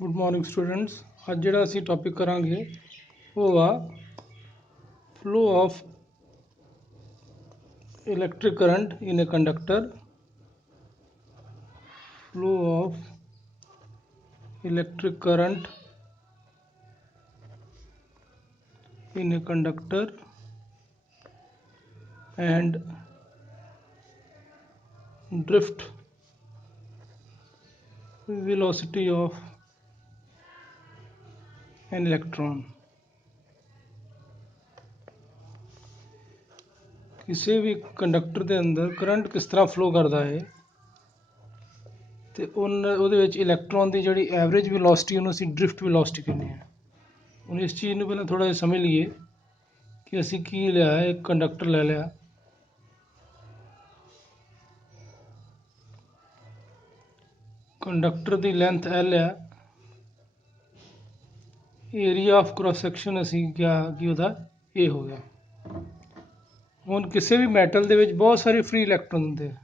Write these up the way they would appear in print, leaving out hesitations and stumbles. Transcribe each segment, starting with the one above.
Good morning students. आज ਜਿਹੜਾ ਅਸੀਂ ਟੌਪਿਕ ਕਰਾਂਗੇ ਉਹ a flow of electric current in a conductor. Flow of electric current in a conductor and drift velocity of an electron। ਕਿਸੇ ਵੀ conductor ਦੇ ਅੰਦਰ current ਕਿਸ ਤਰ੍ਹਾਂ ਫਲੋ ਕਰਦਾ ਹੈ ਤੇ ਉਹਦੇ ਵਿੱਚ ਇਲੈਕਟ੍ਰੋਨ ਦੀ ਜਿਹੜੀ ਐਵਰੇਜ ਵੈਲੋਸਿਟੀ ਉਹਨੂੰ ਅਸੀਂ ਡ੍ਰਿਫਟ ਵੈਲੋਸਿਟੀ ਕਹਿੰਦੇ ਹਾਂ। ਹੁਣ ਇਸ ਚੀਜ਼ ਨੂੰ ਪਹਿਲਾਂ ਥੋੜਾ ਜਿਹਾ ਸਮਝ ਲਈਏ ਕਿ ਅਸੀਂ ਕੀ ਲਿਆ ਹੈ। ਇੱਕ ਕੰਡਕਟਰ ਲੈ ਲਿਆ, ਕੰਡਕਟਰ ਦੀ ਲੈਂਥ L ਆ, ਏਰੀਆ ਆਫ ਕ੍ਰਾਸ ਸੈਕਸ਼ਨ ਅਸੀਂ ਕਿਹਾ ਕਿ ਉਹਦਾ A ਹੋ ਗਿਆ। ਹੁਣ ਕਿਸੇ ਵੀ ਮੈਟਲ ਦੇ ਵਿੱਚ ਬਹੁਤ ਸਾਰੇ ਫ੍ਰੀ ਇਲੈਕਟ੍ਰੋਨ ਹੁੰਦੇ ਆ।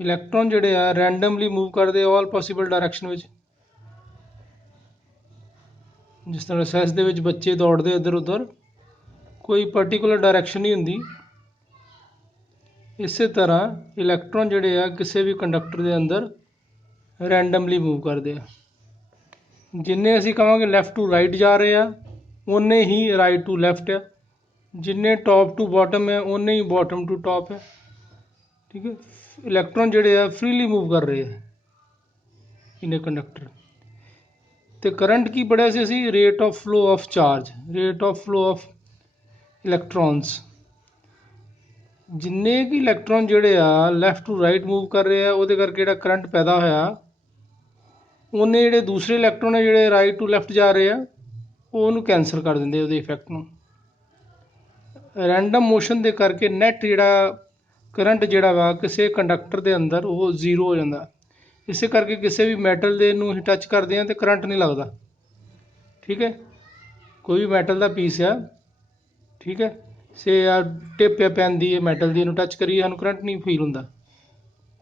ਇਲੈਕਟ੍ਰੋਨ ਜਿਹੜੇ ਆ ਰੈਂਡਮਲੀ ਮੂਵ ਕਰਦੇ ਆਲ ਪੋਸੀਬਲ ਡਾਇਰੈਕਸ਼ਨ ਵਿੱਚ। ਜਿਸ ਤਰ੍ਹਾਂ ਰਿਸੈਸ ਦੇ ਵਿੱਚ ਬੱਚੇ ਦੌੜਦੇ ਇੱਧਰ ਉੱਧਰ, ਕੋਈ ਪਰਟੀਕੂਲਰ ਡਾਇਰੈਕਸ਼ਨ ਨਹੀਂ ਹੁੰਦੀ। ਇਸੇ ਤਰ੍ਹਾਂ ਇਲੈਕਟ੍ਰੋਨ ਜਿਹੜੇ ਆ ਕਿਸੇ ਵੀ ਕੰਡਕਟਰ ਦੇ ਅੰਦਰ ਰੈਂਡਮਲੀ ਮੂਵ ਕਰਦੇ ਆ। ਜਿੰਨੇ ਅਸੀਂ ਕਹਾਂਗੇ ਲੈਫਟ ਟੂ ਰਾਈਟ ਜਾ ਰਹੇ ਆ, ਉਨੇ ਹੀ ਰਾਈਟ ਟੂ ਲੈਫਟ ਆ। ਜਿੰਨੇ ਟੌਪ ਟੂ ਬਾਟਮ ਹੈ ਉਨੇ ਹੀ ਬਾਟਮ ਟੂ ਟੌਪ ਹੈ। ਠੀਕ ਹੈ, ਇਲੈਕਟ੍ਰੋਨ ਜਿਹੜੇ ਆ ਫ੍ਰੀਲੀ ਮੂਵ ਕਰ ਰਹੇ ਆ ਇਨ ਕੰਡਕਟਰ। ਤੇ ਕਰੰਟ ਕੀ ਪੜ੍ਹਿਆ ਸੀ ਅਸੀਂ? Rate of flow of charge, rate of flow of electrons. ਜਿੰਨੇ ਕਿ ਇਲੈਕਟ੍ਰੋਨ ਜਿਹੜੇ ਆ ਲੈਫਟ ਟੂ ਰਾਈਟ ਮੂਵ ਕਰ ਰਹੇ ਆ, ਉਹਦੇ ਕਰਕੇ ਜਿਹੜਾ ਕਰੰਟ ਪੈਦਾ ਹੋਇਆ, ਉਹਨੇ ਜਿਹੜੇ ਦੂਸਰੇ ਇਲੈਕਟ੍ਰੋਨ ਹੈ ਜਿਹੜੇ ਰਾਈਟ ਟੂ ਲੈਫਟ ਜਾ ਰਹੇ ਆ, ਉਹਨੂੰ ਕੈਂਸਲ ਕਰ ਦਿੰਦੇ ਉਹਦੇ ਇਫੈਕਟ ਨੂੰ। ਰੈਂਡਮ ਮੋਸ਼ਨ ਦੇ ਕਰਕੇ ਨੈਟ ਜਿਹੜਾ ਕਰੰਟ ਜਿਹੜਾ ਵਾ ਕਿਸੇ ਕੰਡਕਟਰ ਦੇ ਅੰਦਰ ਉਹ ਜ਼ੀਰੋ ਹੋ ਜਾਂਦਾ। ਇਸੇ ਕਰਕੇ ਕਿਸੇ ਵੀ ਮੈਟਲ ਦੇ ਨੂੰ ਅਸੀਂ ਟੱਚ ਕਰਦੇ ਹਾਂ ਤੇ ਕਰੰਟ ਨਹੀਂ ਲੱਗਦਾ। ਠੀਕ ਹੈ, ਕੋਈ ਵੀ ਮੈਟਲ ਦਾ ਪੀਸ ਆ, ਠੀਕ ਹੈ, ਸੇ ਆ ਟਿਪ ਆ ਪੈਨ ਦੀ ਮੈਟਲ ਦੀ, ਇਹਨੂੰ ਟੱਚ ਕਰੀਏ ਸਾਨੂੰ ਕਰੰਟ ਨਹੀਂ ਫੀਲ ਹੁੰਦਾ,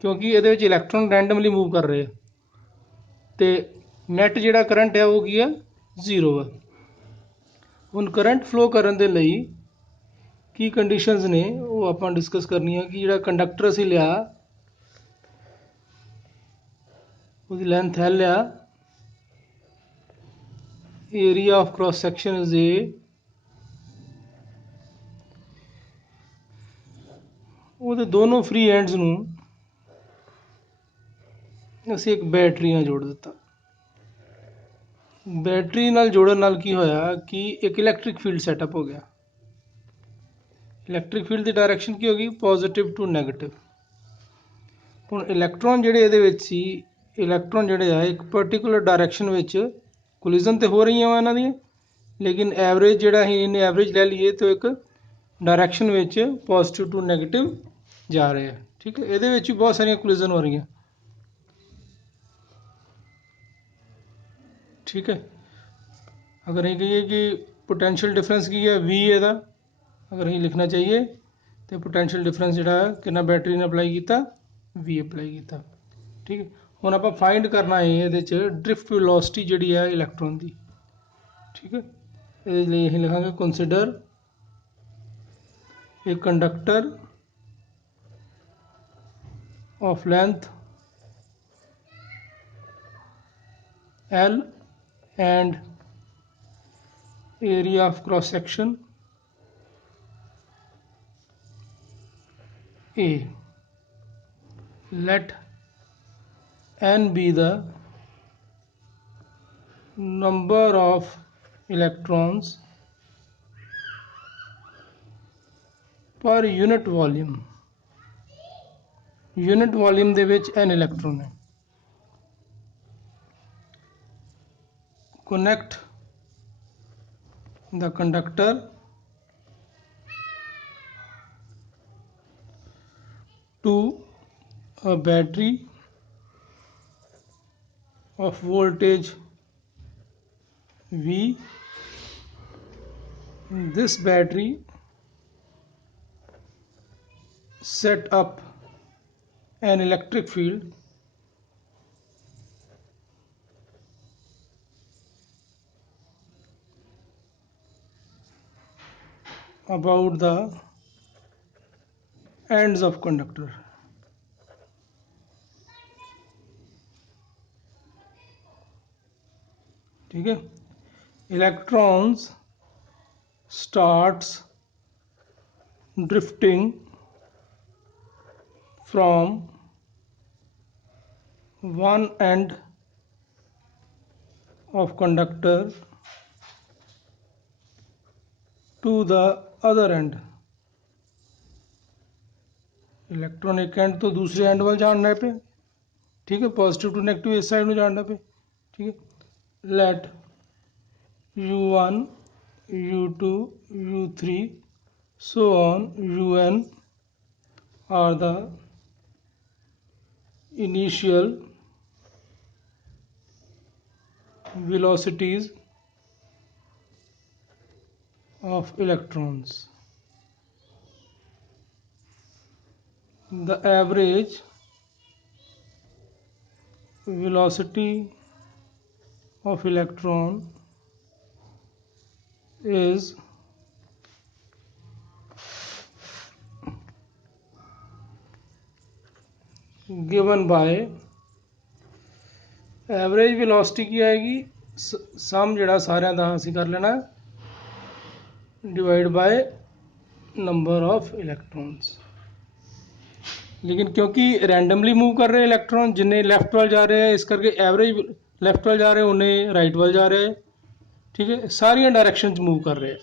ਕਿਉਂਕਿ ਇਹਦੇ ਵਿੱਚ ਇਲੈਕਟ੍ਰੋਨ ਰੈਂਡਮਲੀ ਮੂਵ ਕਰ ਰਹੇ ਆ ਤੇ ਨੈਟ ਜਿਹੜਾ ਕਰੰਟ ਹੈ ਉਹ ਕੀ ਆ? ਜ਼ੀਰੋ ਆ। ਹੁਣ ਕਰੰਟ ਫਲੋ ਕਰਨ ਦੇ ਲਈ ਕੀ ਕੰਡੀਸ਼ਨਸ ਨੇ ਉਹ ਆਪਾਂ ਡਿਸਕਸ ਕਰਨੀ ਆ। ਕਿ ਜਿਹੜਾ ਕੰਡਕਟਰ ਅਸੀਂ ਲਿਆ ਉਹਦੀ ਲੈਂਥ L ਆ, area of cross section is A, ਉਹਦੇ ਦੋਨੋਂ ਫ੍ਰੀ ਐਂਡਸ ਨੂੰ ਅਸੀਂ ਇੱਕ ਬੈਟਰੀ ਨਾਲ ਜੋੜ ਦਿੱਤਾ। ਬੈਟਰੀ ਨਾਲ ਜੋੜਨ ਨਾਲ ਕੀ ਹੋਇਆ ਕਿ ਇੱਕ ਇਲੈਕਟ੍ਰਿਕ ਫੀਲਡ ਸੈਟਅਪ ਹੋ ਗਿਆ। ਇਲੈਕਟ੍ਰਿਕ ਫੀਲਡ ਦੀ ਡਾਇਰੈਕਸ਼ਨ ਕੀ ਹੋ ਗਈ? Positive to negative. ਹੁਣ ਇਲੈਕਟ੍ਰੋਨ ਜਿਹੜੇ ਇਹਦੇ ਵਿੱਚ ਸੀ, ਇਲੈਕਟ੍ਰੋਨ ਜਿਹੜੇ ਆ ਇੱਕ ਪਰਟੀਕੂਲਰ ਡਾਇਰੈਕਸ਼ਨ ਵਿੱਚ ਕੋਲਿਜ਼ਨ ਤੇ ਹੋ ਰਹੀਆਂ ਵਾ ਇਹਨਾਂ ਦੀਆਂ, ਲੇਕਿਨ ਐਵਰੇਜ ਜਿਹੜਾ ਅਸੀਂ ਇਹਨੇ ਐਵਰੇਜ ਲੈ ਲਈਏ ਤਾਂ ਇੱਕ ਡਾਇਰੈਕਸ਼ਨ ਵਿੱਚ ਪੋਜ਼ਿਟਿਵ ਟੂ ਨੈਗੇਟਿਵ ਜਾ ਰਹੇ ਆ। ਠੀਕ ਹੈ, ਇਹਦੇ ਵਿੱਚ ਵੀ ਬਹੁਤ ਸਾਰੀਆਂ ਕੋਲਿਜ਼ਨ ਹੋ ਰਹੀਆਂ। ਠੀਕ ਹੈ, ਅਗਰ ਇਹ ਕਹੀਏ ਕਿ ਪੋਟੈਂਸ਼ੀਅਲ ਡਿਫਰੈਂਸ ਕੀ ਹੈ V ਇਹਦਾ, ਅਗਰ ਅਸੀਂ ਲਿਖਣਾ ਚਾਹੀਏ ਤੇ ਪੋਟੈਂਸ਼ੀਅਲ ਡਿਫਰੈਂਸ ਜਿਹੜਾ ਕਿੰਨਾ ਬੈਟਰੀ ਨੇ ਅਪਲਾਈ ਕੀਤਾ? V ਅਪਲਾਈ ਕੀਤਾ। ਠੀਕ ਹੈ, ਹੁਣ ਆਪਾਂ ਫਾਈਂਡ ਕਰਨਾ ਹੈ ਇਹਦੇ 'ਚ ਡ੍ਰਿਫਟ ਵੈਲੋਸਿਟੀ ਜਿਹੜੀ ਹੈ ਇਲੈਕਟ੍ਰੋਨ ਦੀ। ਠੀਕ ਹੈ, ਇਹਦੇ ਲਈ ਅਸੀਂ ਲਿਖਾਂਗੇ consider a conductor of length L and area of cross section A. Let n be the number of electrons per unit volume। Unit volume ਦੇ ਵਿੱਚ n ਇਲੈਕਟ੍ਰੋਨ ਹੈ। connect the conductor to a battery of voltage V. This battery set up an electric field about the ends of conductor. ठीक है, electrons starts drifting from one end of conductor to the other end. Electron एक end तो दूसरे end वाल जाने पे, ठीक है, पॉजिटिव टू नेगेटिव इस साइड में जाने पे, ठीक है। Let u1 u2 u3 so on un are the initial velocities of electrons. The average velocity of electron is given by average velocity की आएगी सम जिहड़ा सारिਆਂ ਦਾ ਅਸੀਂ कर लेना डिवाइड बाय नंबर ऑफ इलैक्ट्रॉन्स। लेकिन क्योंकि रैंडमली मूव कर रहे हैं इलैक्ट्रॉन, जिन्हें लैफ्ट वाल जा रहे हैं इस करके एवरेज लैफ्ट वाल जा रहे हैं, उन्हें राइट वाल जा रहे हैं, ठीक है, सारिया डायरैक्शन मूव कर रहे हैं,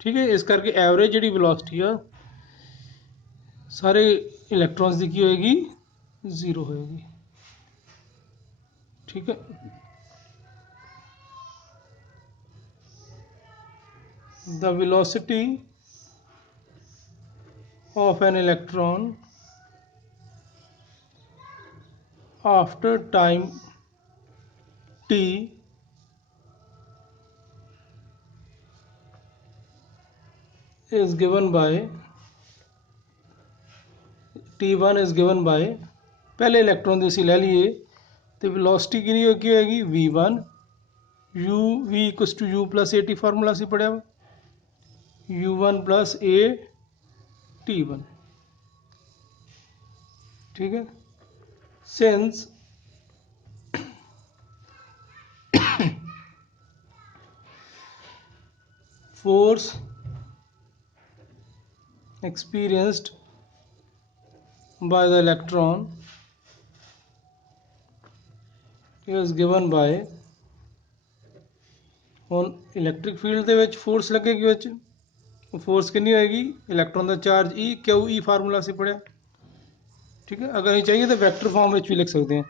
ठीक है। इस करके एवरेज जी वेलोसिटी आ सारे इलैक्ट्रॉन्स की होएगी जीरो होएगी, ठीक है। The velocity of an electron after time t is given by t1 is given by पहले इलेक्ट्रॉन की ले लीए तो वेलोसिटी की होगी v1 u v equals to u plus a t formula से पढ़िया u1 प्लस ए t1, ठीक है। Since force experienced by the electron is given by ਹੁਣ इलैक्ट्रिक फील्ड ਦੇ ਵਿੱਚ फोर्स लगेगी ਵਿੱਚ फोर्स कितनी होएगी इलैक्ट्रॉन का charge E Q E formula से पढ़िया, ठीक है। अगर चाहिए तो वैक्टर फॉर्म में भी लिख सकते हैं,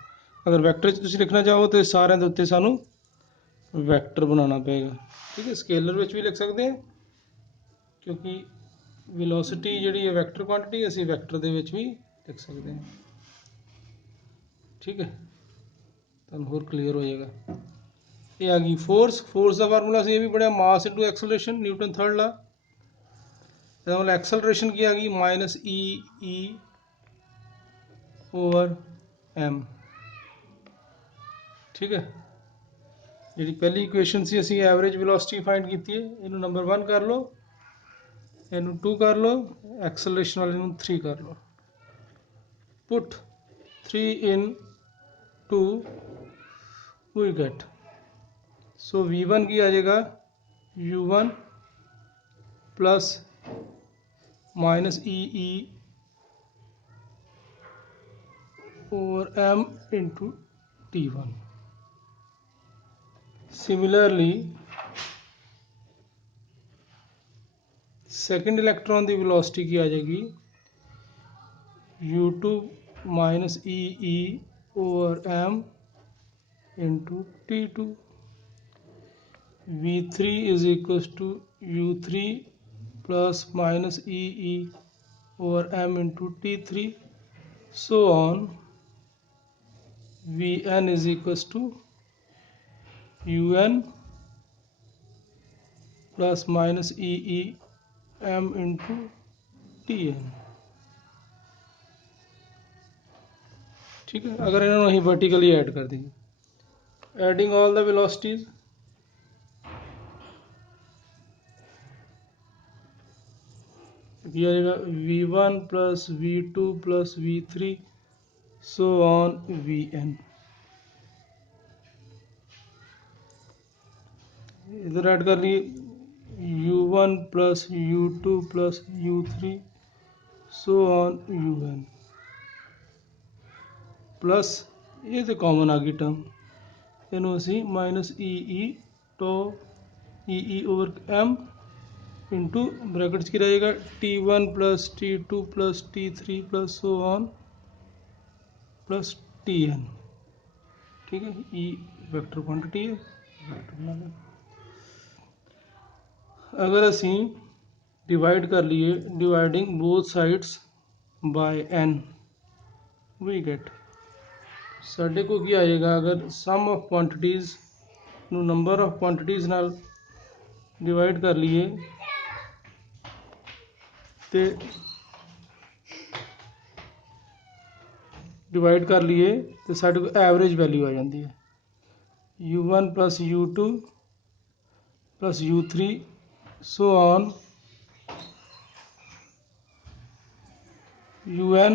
अगर वैक्टर तुम लिखना चाहो तो सारे के उत्ते सानू वैक्टर बनाना पेगा, ठीक है। स्केलर में भी लिख सकते हैं क्योंकि वेलोसिटी जी है वैक्टर क्वांटिटी असी वैक्टर के भी लिख सकते हैं, ठीक है। तुम होर क्लीयर हो जाएगा। ये आ गई फोर्स, फोर्स का फार्मूला से ये भी पढ़िया mass into acceleration, Newton third law. मतलब एक्सेलरेशन की आ गई माइनस ई ओवर एम, ठीक है। जी पहली इक्वेशन से असी एवरेज वेलोसिटी फाइंड की है, इनू नंबर 1 कर लो, इनू 2 कर लो, एक्सेलरेशन वाले इनू 3 कर लो। Put 3 in 2 we get, so v1 की आ जाएगा u1 प्लस माइनस ई over m into t1। Similarly second electron की वेलोसिटी की आ जाएगी u2 minus E over m into t2। v3 is equal to u3 plus minus E over m into t3 so on vn is equal to un plus minus e m into tn, ठीक है। अगर इन्होंने अं vertically add कर देंगे, adding all the velocities ये आएगा v1 plus v2 plus v3 so on vn। इधर add कर लिए u1 plus u2 plus u3 so on un plus ये तो कॉमन आ गई टर्म ਇਹਨੂੰ ਅਸੀਂ minus E to E over m into brackets की रहेगा t1 plus t2 plus t3 plus so on plus tn। ठीक है, ई वेक्टर क्वांटिटी है, वेक्टर बना लें। अगर ਅਸੀਂ डिवाइड कर लिए dividing both sides bye n we get ਸਾਡੇ को ਕੀ ਆਏਗਾ अगर सम ऑफ क्वांटिटीज़ ਨੂੰ नंबर ऑफ क्वांटिटीज़ ਨਾਲ डिवाइड कर लिए तो डिवाइड कर लिए तो साढ़े को एवरेज वैल्यू आ जाती है u1 plus u2 plus u3 so on un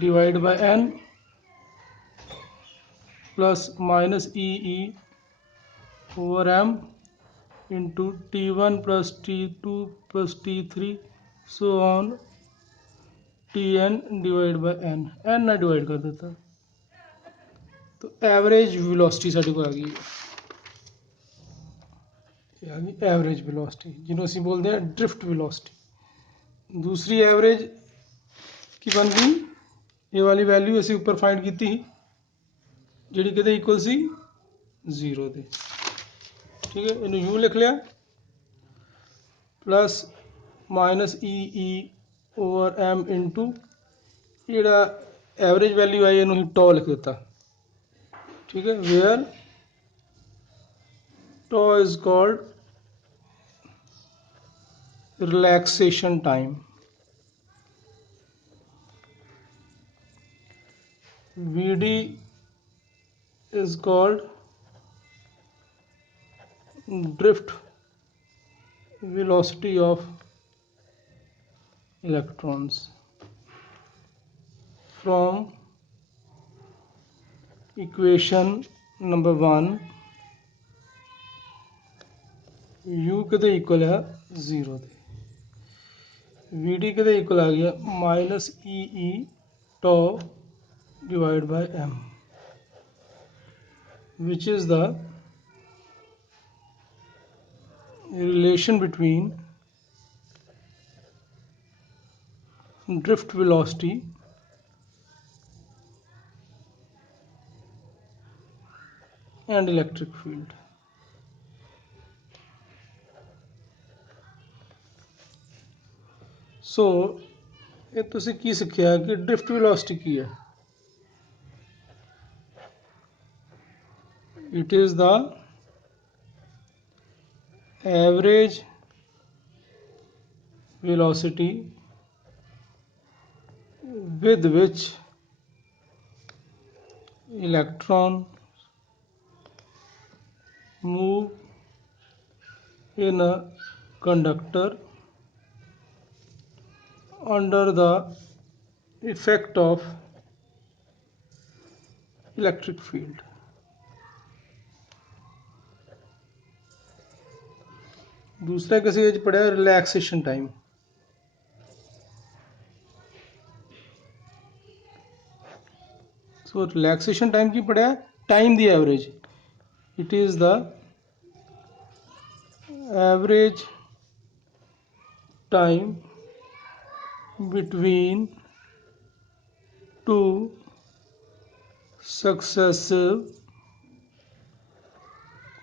divide by n plus minus E over m into t1 plus t2 plus t3 so on tn divide by n ना divide कर देता तो average velocity साढ़े को आ गई average velocity जिन्हों ਅਸੀਂ बोलते हैं ड्रिफ्ट वेलोसिटी। दूसरी एवरेज की बन गई ये वाली वैल्यू ਅਸੀਂ ऊपर फाइंड की थी ਜਿਹੜੀ ਕਿਤੇ ਇਕੁਅਲ ਸੀ 0 ਦੇ। ठीक है, ਇਹਨੂੰ u लिख लिया प्लस माइनस ई ओवर m इंटू ਜਿਹੜਾ एवरेज वैल्यू आई ਇਹਨੂੰ टॉ लिख दिता। ठीक है, where tau is called relaxation time. vd is called drift velocity of electrons। from equation number 1 u कितने इक्वल है 0 दे vd कितने इक्वल आ गया minus E tau divide by m which is the relation between drift velocity and electric field। सो ये तुसी की सीखिया कि ड्रिफ्ट वेलोसिटी की है it is the average velocity with which electron move in a conductor under the effect of electric field। दूसरा किसी पढ़ा relaxation time. So relaxation time की पढ़ा time the average it is the average time between two successive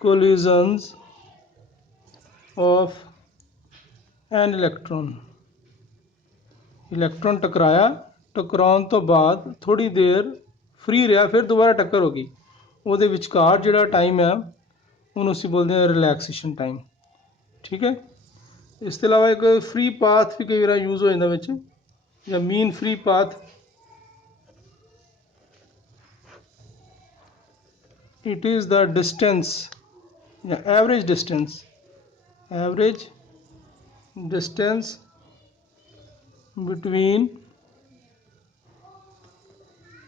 collisions of an electron। Electron टकराया टकराउन तो बाद थोड़ी देर free रहा फिर दोबारा टक्कर हो गई ਉਹਦੇ ਵਿਚਕਾਰ ਜਿਹੜਾ टाइम है ਉਹਨੂੰ ਅਸੀਂ बोलते हैं रिलैक्सेशन टाइम। ठीक है, इस ਤੋਂ ਇਲਾਵਾ एक फ्री पाथ भी कई बार यूज़ हो ਜਾਂਦਾ ਵਿੱਚ ਜਾਂ mean free path. it is the distance या average distance distance between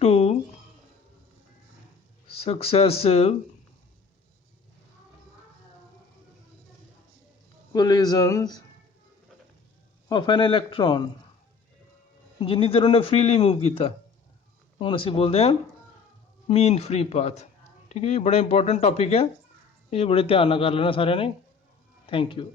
two successive collisions of an electron, जिन्नी देर उन्हें फ्रीली मूव किया हूँ असी बोलते हैं मीन फ्री पाथ। ठीक है, ये बड़ा इंपॉर्टेंट टॉपिक है, ये बड़े ध्यान ना कर लेना सारे ने। Thank you.